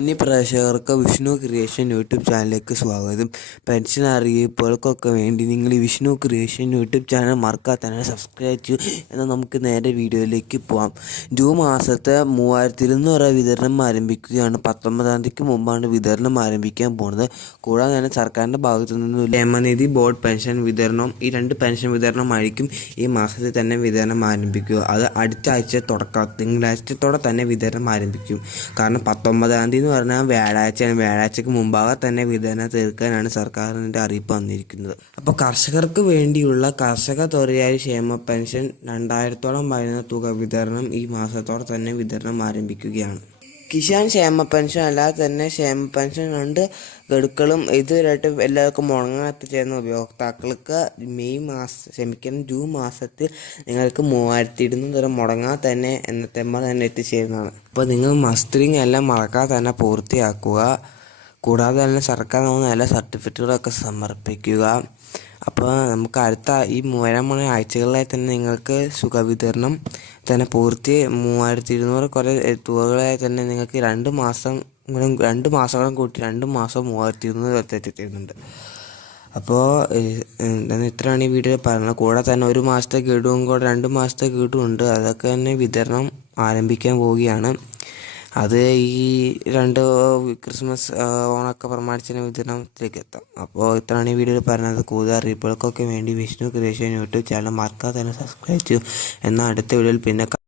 മാന്യ പ്രേക്ഷകർക്ക് Vishnu creation YouTube ചാനലിലേക്ക് സ്വാഗതം. പെൻഷൻ അറിയിപ്പുകൾക്കൊക്കെ വേണ്ടി നിങ്ങൾ ഈ വിഷ്ണു ക്രിയേഷൻ യൂട്യൂബ് ചാനൽ മറക്കാതെ തന്നെ സബ്സ്ക്രൈബ് ചെയ്യൂ എന്നാൽ നമുക്ക് നേരെ വീഡിയോയിലേക്ക് പോവാം. ജൂൺ മാസത്തെ മൂവായിരത്തി ഇരുന്നൂറ് വിതരണം ആരംഭിക്കുകയാണ്. പത്തൊമ്പതാം തീയതിക്ക് മുമ്പാണ് വിതരണം ആരംഭിക്കാൻ പോകുന്നത്. കൂടാതെ തന്നെ സർക്കാരിന്റെ ഭാഗത്തു നിന്നും ക്ഷേമനിധി ബോർഡ് പെൻഷൻ വിതരണവും ഈ രണ്ട് പെൻഷൻ വിതരണമായിരിക്കും ഈ മാസത്തിൽ തന്നെ വിതരണം ആരംഭിക്കുക. അത് അടുത്ത ആഴ്ച തുടക്കം തിങ്കളാഴ്ചത്തോടെ തന്നെ വിതരണം ആരംഭിക്കും. കാരണം പത്തൊമ്പതാം തീയതി പറഞ്ഞാൽ വ്യാഴാഴ്ചയാണ്. വ്യാഴാഴ്ചക്ക് മുമ്പാകെ തന്നെ വിതരണം തീർക്കാനാണ് സർക്കാരിന്റെ അറിയിപ്പ് വന്നിരിക്കുന്നത്. അപ്പോൾ കർഷകർക്ക് വേണ്ടിയുള്ള കർഷക തൊഴിലാളി ക്ഷേമ പെൻഷൻ രണ്ടായിരത്തോളം വരുന്ന തുക വിതരണം ഈ മാസത്തോടെ തന്നെ വിതരണം ആരംഭിക്കുകയാണ്. കിസാൻ ക്ഷേമ പെൻഷൻ അല്ലാതെ തന്നെ ക്ഷേമ പെൻഷൻ രണ്ട് ഗഡുക്കളും ഇതുവരെയായിട്ട് എല്ലാവർക്കും മുടങ്ങാത്ത ചേർന്ന ഉപയോക്താക്കൾക്ക് മെയ് മാസം ക്ഷമിക്കണം ജൂൺ മാസത്തിൽ നിങ്ങൾക്ക് മൂവായിരത്തി ഇരുന്നൂറ് തരം മുടങ്ങാതെ തന്നെ എന്നത്തെമ്മ തന്നെ എത്തിച്ചേരുന്നതാണ്. അപ്പോൾ നിങ്ങൾ മസ്റ്ററിങ് എല്ലാം മറക്കാതെ തന്നെ പൂർത്തിയാക്കുക. കൂടാതെ തന്നെ സർക്കാർ നമ്മൾ നല്ല സർട്ടിഫിക്കറ്റുകളൊക്കെ സമർപ്പിക്കുക. അപ്പോൾ നമുക്ക് അടുത്ത ഈ മൂവായിരം മണി ആഴ്ചകളിലായി തന്നെ നിങ്ങൾക്ക് സുഖവിതരണം തന്നെ പൂർത്തി മൂവായിരത്തി ഇരുന്നൂറ് കുറേ തുകകളായി തന്നെ നിങ്ങൾക്ക് രണ്ട് മാസം രണ്ട് മാസങ്ങളും കൂട്ടി രണ്ട് മാസം മൂവായിരത്തി ഇരുന്നൂറ് എത്തിത്തരുന്നുണ്ട് അപ്പോൾ ഇത്രയാണ് ഈ വീഡിയോ പറയുന്നത് കൂടെ തന്നെ ഒരു മാസത്തെ ഗഡുവും കൂടെ രണ്ട് മാസത്തെ ഗഡുവും ഉണ്ട് അതൊക്കെ തന്നെ വിതരണം ആരംഭിക്കാൻ പോവുകയാണ്. അത് ഈ രണ്ട് ക്രിസ്മസ് ഓണമൊക്കെ പ്രമാണിച്ചതിന് വിതരണത്തിലേക്ക് എത്താം. അപ്പോൾ ഇത്രയാണ് ഈ വീഡിയോയിൽ പറയുന്നത് കൂടുതൽ അറിയിപ്പുകൾക്കൊക്കെ വേണ്ടി വിഷ്ണു ക്രിയേഷൻ യൂട്യൂബ് ചാനൽ മറക്കാതെ തന്നെ സബ്സ്ക്രൈബ് ചെയ്യും. എന്നാൽ അടുത്ത വീഡിയോയിൽ പിന്നെ